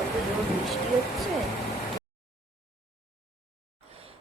কত জোর বৃষ্টি হচ্ছে।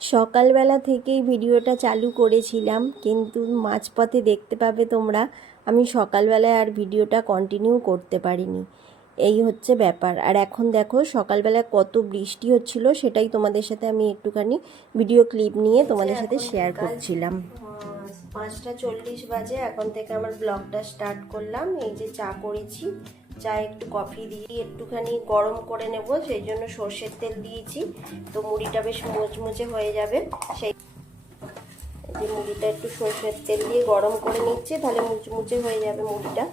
সকালবেলা থেকেই ভিডিওটা চালু করেছিলাম, কিন্তু মাঝপথে দেখতে পাবে তোমরা আমি সকালবেলায় আর ভিডিওটা কন্টিনিউ করতে পারিনি। এই হচ্ছে ব্যাপার। আর এখন দেখো সকালবেলায় কত বৃষ্টি হচ্ছিল, সেটাই তোমাদের সাথে আমি একটুখানি ভিডিও ক্লিপ নিয়ে তোমাদের সাথে শেয়ার করছিলাম। 5:40 বাজে, এখন থেকে আমার ব্লগটা স্টার্ট করলাম। এই যে চা করেছি, চা একটু কফি দিয়ে একটুখানি গরম করে নেব, সেই জন্য সর্ষের তেল দিয়েছি, তো মুড়িটা বেশ মুচমুচে হয়ে যাবে। সেই যে মুড়িটা একটু সর্ষের তেল দিয়ে গরম করে নিচ্ছে, তাহলে মুচমুচে হয়ে যাবে মুড়িটা।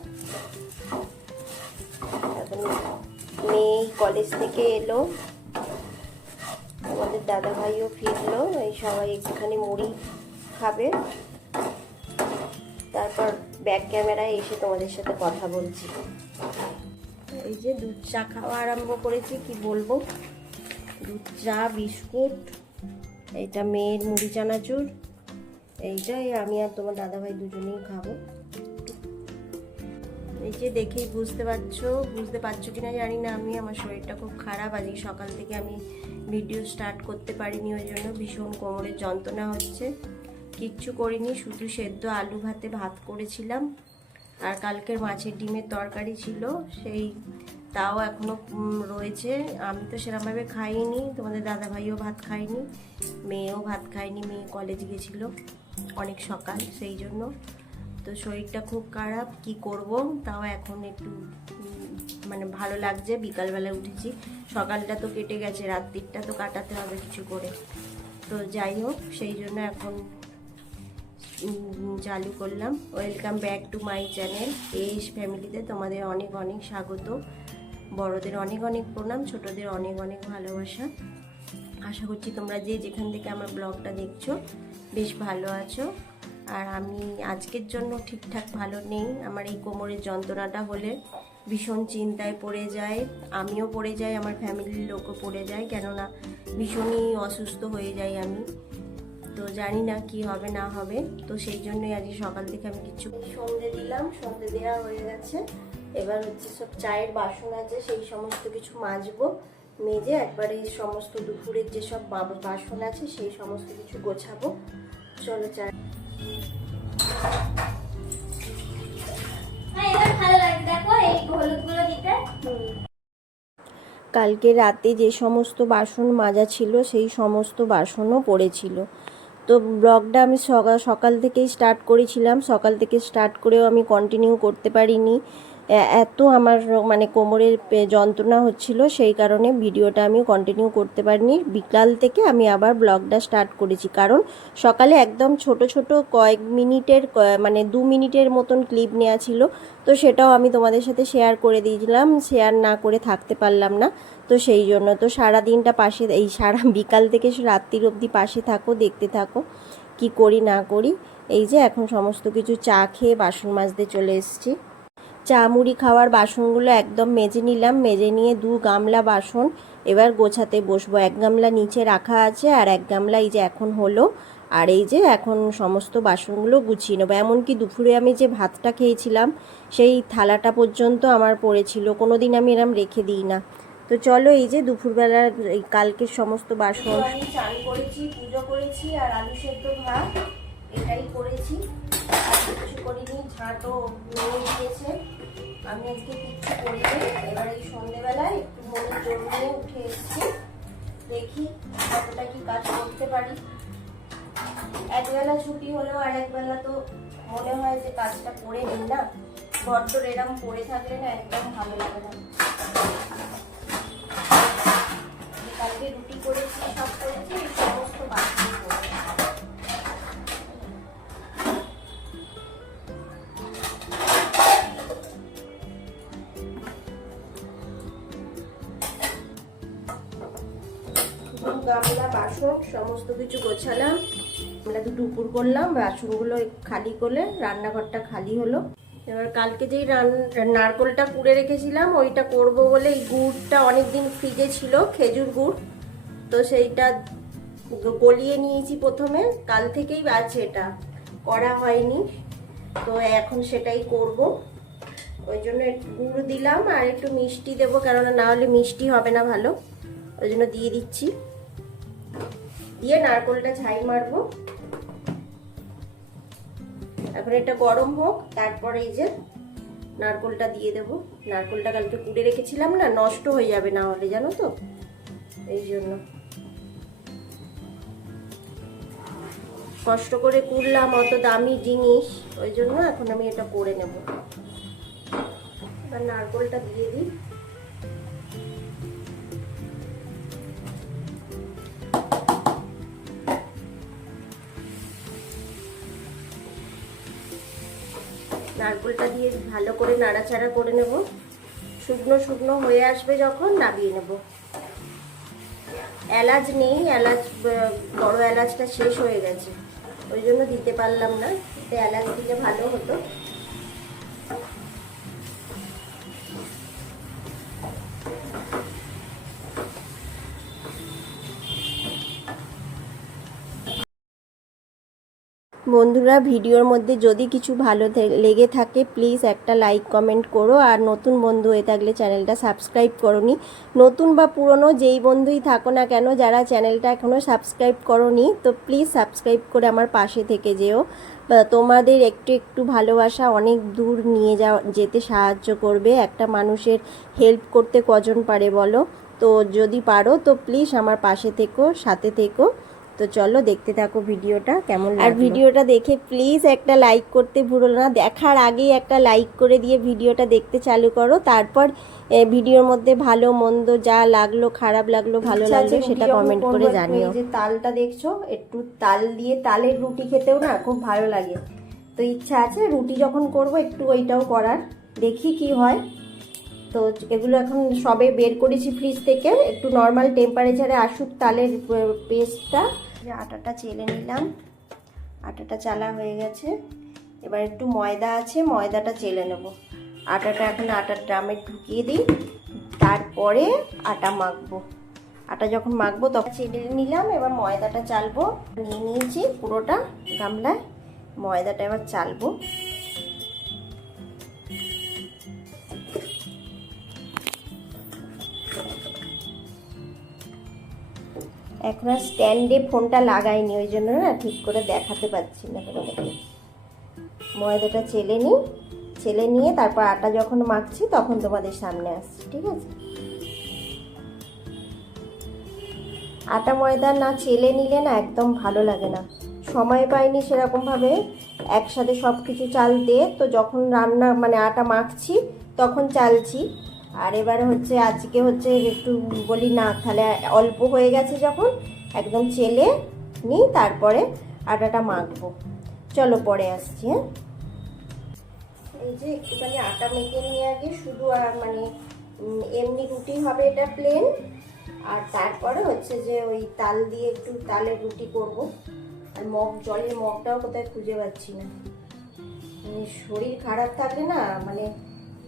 এখন মেয়ে কলেজ থেকে এলো, আমাদের দাদা ভাইও ফিরলো, এই সবাই একটুখানি মুড়ি খাবে, তারপর ব্যাক ক্যামেরায় এসে তোমাদের সাথে কথা বলছি। এই যে দুধ চা খাওয়া আরম্ভ করেছি, কি বলবো, দুধ চা, বিস্কুট, এইটা মেয়ের মুড়ি চানাচুর, এইটাই আমি আর তোমার দাদাভাই দুজনেই খাবো। এই যে দেখেই বুঝতে পারছো কিনা জানি না, আমার শরীরটা খুব খারাপ। আজকে সকাল থেকে আমি ভিডিও স্টার্ট করতে পারিনি, ওই জন্য ভীষণ কোমরের যন্ত্রণা হচ্ছে। কিচ্ছু করিনি, শুধু সেদ্ধ আলু ভাতে ভাত করেছিলাম, আর কালকের মাছের ডিমের তরকারি ছিল, সেই তাও এখনও রয়েছে। আমি তো সেরকমভাবে খাইনি, তোমাদের দাদাভাইও ভাত খায়নি, মেয়েও ভাত খায়নি, মেয়ে কলেজ গেছিলো অনেক সকাল, সেই জন্য। তো শরীরটা খুব খারাপ, কি করব, তাও এখন একটু মানে ভালো লাগছে। বিকালবেলা উঠেছি, সকালটা তো কেটে গেছে, রাত্রিটা তো কাটাতে হবে কিছু করে। তো যাই হোক, সেই জন্য এখন চালু করলাম। Welcome back to my channel S ফ্যামিলিতে তোমাদের অনেক অনেক স্বাগত। বড়দের অনেক অনেক প্রণাম, ছোটদের অনেক অনেক ভালোবাসা। আশা করছি তোমরা যে যেখান থেকে আমার ব্লগটা দেখছো বেশ ভালো আছো। আর আমি আজকের জন্য ঠিকঠাক ভালো নেই, আমার এই কোমরের যন্ত্রণাটা হলে ভীষণ চিন্তায় পড়ে যায়, আমিও পড়ে যাই, আমার ফ্যামিলির লোকও পড়ে যায়, কেননা ভীষণই অসুস্থ হয়ে যাই আমি। তো জানি না কি হবে না হবে, তো সেই জন্যই আজকে সকাল থেকে আমি কিছু সন্ধে দিলাম, সন্ধে দেওয়া হয়ে গেছে। এবার হচ্ছে সব চায়ের বাসন আছে, সেই সমস্ত কিছু মাজবো, মেজে একবারে সমস্ত দুপুরের যেসব বাসন আছে সেই সমস্ত কিছু গোছাবো। চলো চা। কালকে রাতে যে সমস্ত বাসন মাজা ছিল সেই সমস্ত বাসনও পড়েছিল। তো ব্লগটা আমি সকাল থেকেই স্টার্ট করেছিলাম, সকাল থেকে স্টার্ট করেও আমি কন্টিনিউ করতে পারিনি, এত আমার মানে কোমরের যন্ত্রণা হচ্ছিল, সেই কারণে ভিডিওটা আমি কন্টিনিউ করতে পারিনি। বিকাল থেকে আমি আবার ব্লগটা স্টার্ট করেছি, কারণ সকালে একদম ছোট ছোট কয়েক মিনিটের মানে 2 মিনিটের মতন ক্লিপ নেওয়া ছিল, তো সেটাও আমি তোমাদের সাথে শেয়ার করে দিয়েছিলাম, শেয়ার না করে থাকতে পারলাম না। তো সেই জন্য তো সারা দিনটা পাশে, এই সারা বিকাল থেকে রাত্রির অবধি পাশে থাকো, দেখতে থাকো কি করি না করি। এই যে এখন সমস্ত কিছু চা খেয়ে বাসন মাজতে চলে এসেছি। চা মুড়ি খাওয়ার বাসনগুলো একদম মেজে নিলাম, মেজে নিয়ে 2 গামলা বাসন এবার গোছাতে বসবো। 1 গামলা নিচে রাখা আছে, আর 1 গামলা এই যে এখন হলো। আর এই যে এখন সমস্ত বাসনগুলো গুছিয়ে নেবো। এমনকি দুপুরে আমি যে ভাতটা খেয়েছিলাম সেই থালাটা পর্যন্ত আমার পড়েছিল, কোনো দিন আমি এরম রেখে দিই না। তো চলো, এই যে দুপুরবেলার এই কালকের সমস্ত বাসন, আমি চান করেছি, পুজো করেছি, আর আলু সেদ্ধ ভাত এটাই করেছি, আর কিছু করিনি। ঝাঁটও নিয়ে দিয়েছে, আমি আজকে কিচ্ছু করিনি। এবার এই সন্ধ্যেবেলায় একটু মনের জোর নিয়ে উঠে এসেছি, দেখি কতটা কি কাজ করতে পারি। একবেলা ছুটি হলেও আর একবেলা তো মনে হয় যে কাজটা করে নিই না, বড্ড এরকম পড়ে থাকলে না একদম ভালো লাগে না। কালকে রুটি করেছি, সব করেছি, সমস্ত বাকি গামলা বাসন সমস্ত কিছু গোছালাম, আমরা দুটো উপর করলাম, বাসনগুলো খালি করলে রান্নাঘরটা খালি হলো। এবার কালকে যেই নারকোলটা কুড়ে রেখেছিলাম ওইটা করব বলে, এই গুড়টা অনেকদিন ফ্রিজে ছিল, খেজুর গুড়, তো সেইটা গলিয়ে নিয়েছি প্রথমে, কাল থেকেই আছে, এটা করা হয়নি, তো এখন সেটাই করব। ওই জন্য একটু গুড় দিলাম আর একটু মিষ্টি দেবো, কেননা না হলে মিষ্টি হবে না ভালো, ওই জন্য দিয়ে দিচ্ছি। দিয়ে নারকেলটা ছাই মারবো। এখন এটা গরম হোক, তারপরে এই যে নারকেলটা দিয়ে দেবো। নারকেলটা কালকে কুড়ে রেখেছিলাম না, নষ্ট হয়ে যাবে না হলে, জানো তো, এই জন্য কষ্ট করে কুড়লাম, অত দামি জিনিস, ওই জন্য এখন আমি এটা করে নেব। এবার নারকেলটা দিয়ে দিই। নারকেলটা দিয়ে ভালো করে নাড়াচাড়া করে নেব। শুকনো শুকনো হয়ে আসবে যখন, নামিয়ে নেব। এলাচ নেই, এলাচ বড় এলাচটা শেষ হয়ে গেছে, ওই জন্য দিতে পারলাম না। এলাচ দিলে ভালো হতো। বন্ধুরা, ভিডিওর মধ্যে যদি কিছু ভালো লেগে থাকে প্লিজ একটা লাইক কমেন্ট করো, আর নতুন বন্ধু হয়ে থাকলে চ্যানেলটা সাবস্ক্রাইব করোনি। নতুন বা পুরনো যেই বন্ধুই থাকো না কেন, যারা চ্যানেলটা এখনও সাবস্ক্রাইব করোনি, তো প্লিজ সাবস্ক্রাইব করে আমার পাশে থেকে যেও। তোমাদের একটু একটু ভালোবাসা অনেক দূর নিয়ে যেতে সাহায্য করবে। একটা মানুষের হেল্প করতে কজন পারে বলো? তো যদি পারো তো প্লিজ আমার পাশে থেকো, সাথে থেকো। তো চলো দেখতে থাকো ভিডিওটা কেমন লাগলো। আর ভিডিওটা দেখে প্লিজ একটা লাইক করতে ভুলো না। দেখার আগেই একটা লাইক করে দিয়ে ভিডিওটা দেখতে চালু করো। তারপর ভিডিওর মধ্যে ভালো মন্দ যা লাগলো, খারাপ লাগলো, ভালো লাগলো সেটা কমেন্ট করে জানিও। এই যে তালটা দেখছো, একটু তাল দিয়ে তালের রুটি খেতেও না খুব ভালো লাগে। তো ইচ্ছা আছে রুটি যখন করব একটু ওইটাও করার, দেখি কি হয়। তো এগুলো এখন সবে বের করেছি ফ্রিজ থেকে, একটু নর্মাল টেম্পারেচারে আসুক তালের পেস্টটা। আটাটা চেলে নিলাম, আটাটা চালা হয়ে গেছে। এবার একটু ময়দা আছে, ময়দাটা চেলে নেব। আটাটা এখন আটার ড্রামে ঢুকিয়ে দিই, তারপরে আটা মাখবো। আটা যখন মাখবো তখন চেলে নিলাম। এবার ময়দাটা চালবো, নিয়ে নিয়েছি পুরোটা গামলায়। ময়দাটা এবার চালবো। এখন আর স্ট্যান্ডে ফোনটা লাগাইনি, ওই জন্য না ঠিক করে দেখাতে পাচ্ছি না। ময়দাটা চেলে নিই, চেলে নিয়ে তারপর আটা যখন মাখছি তখন তোমাদের সামনে আসছি, ঠিক আছে? আটা ময়দা না চেলে নিলে না একদম ভালো লাগে না। সময় পাইনি সেরকমভাবে একসাথে সব কিছু চালতে, তো যখন রান্না মানে আটা মাখছি তখন চালছি। আর এবারে হচ্ছে আজকে হচ্ছে একটু বলি না, তাহলে অল্প হয়ে গেছে যখন একদম চেলে নিই, তারপরে আটাটা মাখবো। চলো পরে আসছি। হ্যাঁ, এই যে একটুখানি আটা মেখে নিয়ে আগে, শুধু মানে এমনি রুটি হবে এটা প্লেন, আর তারপরে হচ্ছে যে ওই তাল দিয়ে একটু তালের রুটি করব। আর জলের মগটাও কোথায় খুঁজে পাচ্ছি না। শরীর খারাপ থাকলে না মানে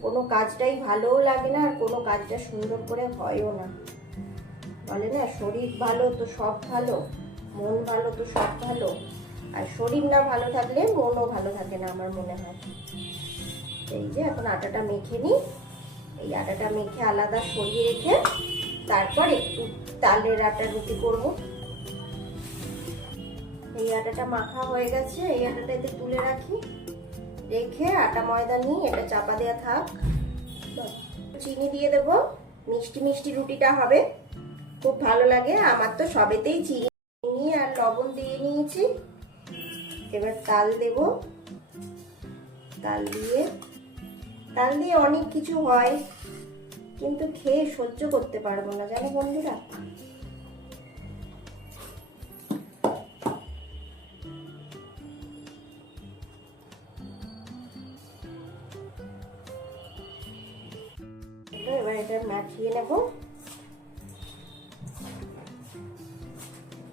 কোনো কাজটাই ভালোও লাগে না, আর কোনো কাজটা সুন্দর করে হয়ও না। বলে না, শরীর ভালো তো সব ভালো, মন ভালো তো সব ভালো। আর শরীর না ভালো থাকলে মনও ভালো থাকে না আমার মনে হয়। এই যে এখন আটাটা মেখে নিই। এই আটাটা মেখে আলাদা সরিয়ে রেখে তারপর একটু তালের আটা রুটি করব। এই আটাটা মাখা হয়ে গেছে, এই আটাটা এতে তুলে রাখি। রেখে আটা ময়দা নিই, এটা চাপা দেওয়া থাক। চিনি দিয়ে দেব, মিষ্টি মিষ্টি রুটিটা হবে, খুব ভালো লাগে আমার তো। সবেতেই চিনি আর লবণ দিয়ে নিয়েছি। এবার তাল দেব। তাল দিয়ে অনেক কিছু হয়, কিন্তু খেয়ে সহ্য করতে পারবো না, জানো বন্ধুরা। এবার এটা মাখিয়ে নেব।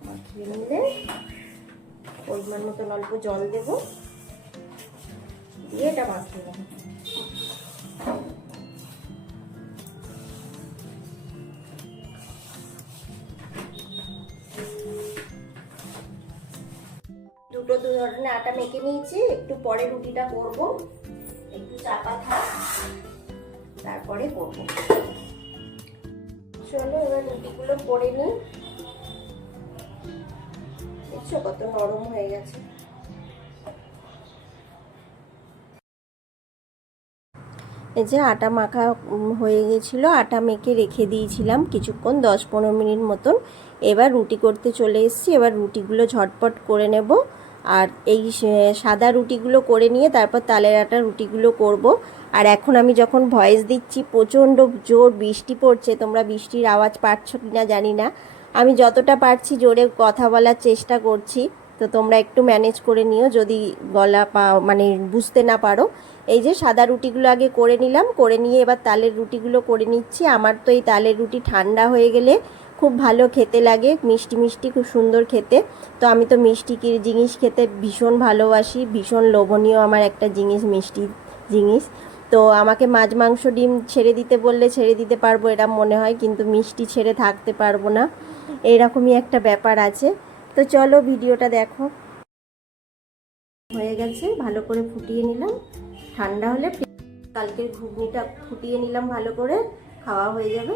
মাখিয়ে নিলে পরিমাণ মতন অল্প জল দেব, দিয়ে এটা মাখিয়ে নেব। দু ধরনের আটা মেখে নিয়েছি, একটু পরে রুটিটা করব। একটু চাপা থাক, তারপরে করবো। চলো এবার রুটিগুলো করে নিই। দেখছো কত নরম হয়ে গেছে। এই যে আটা মাখা হয়ে গেছিলো, আটা মেখে রেখে দিয়েছিলাম কিছুক্ষণ, 10-15 মিনিট মতন। এবার রুটি করতে চলে এসেছি। এবার রুটিগুলো ঝটপট করে নেব। আর এই সাদা রুটিগুলো করে নিয়ে তারপর তালের আটা রুটিগুলো করব। আর এখন আমি যখন ভয়েস দিচ্ছি প্রচণ্ড জোর বৃষ্টি পড়ছে, তোমরা বৃষ্টির আওয়াজ পাচ্ছ কি না জানি না। আমি যতটা পারছি জোরে কথা বলার চেষ্টা করছি, তো তোমরা একটু ম্যানেজ করে নিও যদি গলা মানে বুঝতে না পারো। এই যে সাদা রুটিগুলো আগে করে নিলাম, করে নিয়ে এবার তালের রুটিগুলো করে নিচ্ছি। আমার তো এই তালের রুটি ঠান্ডা হয়ে গেলে খুব ভালো খেতে লাগে, মিষ্টি মিষ্টি, খুব সুন্দর খেতে। তো আমি তো মিষ্টি জিনিস খেতে ভীষণ ভালোবাসি, ভীষণ লোভনীয় আমার একটা জিনিস মিষ্টি জিনিস। তো আমাকে মাছ মাংস ডিম ছেড়ে দিতে বললে ছেড়ে দিতে পারবো এরকম মনে হয়, কিন্তু মিষ্টি ছেড়ে থাকতে পারবো না, এরকমই একটা ব্যাপার আছে। তো চলো ভিডিওটা দেখো। হয়ে গেছে, ভালো করে ফুটিয়ে নিলাম। ঠান্ডা হলে কালকের ঘুগনিটা ফুটিয়ে নিলাম, ভালো করে খাওয়া হয়ে যাবে।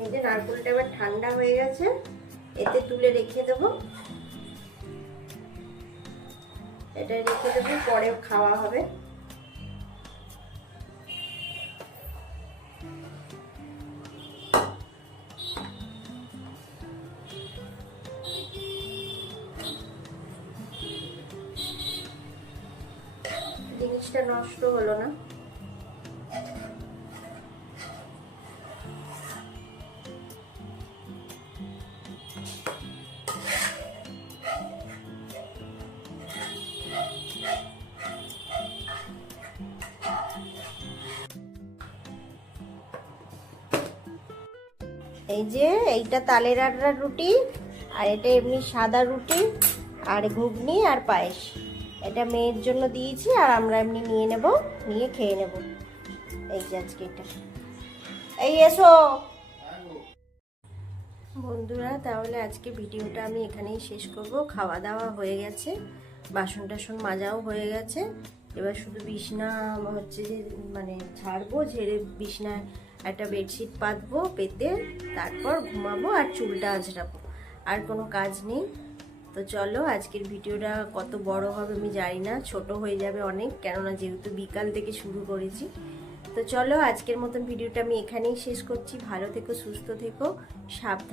এই যে নারকেলটা এবার ঠান্ডা হয়ে গেছে, এতে তুলে রেখে দেবো। এটা রেখে দেবো, পরে খাওয়া হবে। জিনিসটা নষ্ট হলো না। এই যে এইটা তালের আটার রুটি, আর এটা এমনি সাদা রুটি, আর ঘুগনি আর পায়েস। এটা মেয়ের জন্য দিয়েছি, আর আমরা এমনি নিয়ে নেব, নিয়ে খেয়ে নেব। এই যে আজকে এটা। এই এসো বন্ধুরা, তাহলে আজকে ভিডিওটা আমি এখানেই শেষ করব। খাওয়া দাওয়া হয়ে গেছে, বাসন টাসন মাজাও হয়ে গেছে। এবার শুধু বিছনা হচ্ছে যে মানে ঝাড়বো, ঝেড়ে বিছনায় একটা বেডশিট পাতবো, পেতে তারপর ঘুমাবো আর চুলটা আঁচড়াবো, আর কোনো কাজ নেই। তো চলো, আজকের ভিডিওটা কত বড় হবে আমি জানি না, ছোট হয়ে যাবে অনেক, কেননা যেহেতু বিকাল থেকে শুরু করেছি। তো চলো, আজকের মতন ভিডিওটা আমি এখানেই শেষ করছি। ভালো থেকো, সুস্থ থেকো, সাবধানে।